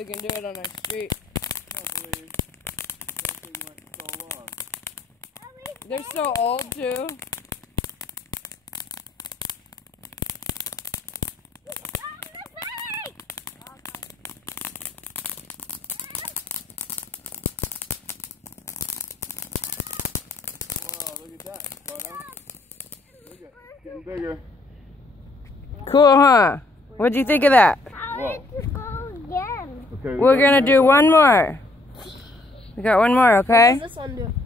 we can do it on our street. They're so old too. Getting bigger. Cool, huh? What'd you think of that? Whoa. Go again. Okay, We're gonna do one more. We got one more, okay? What does this one do?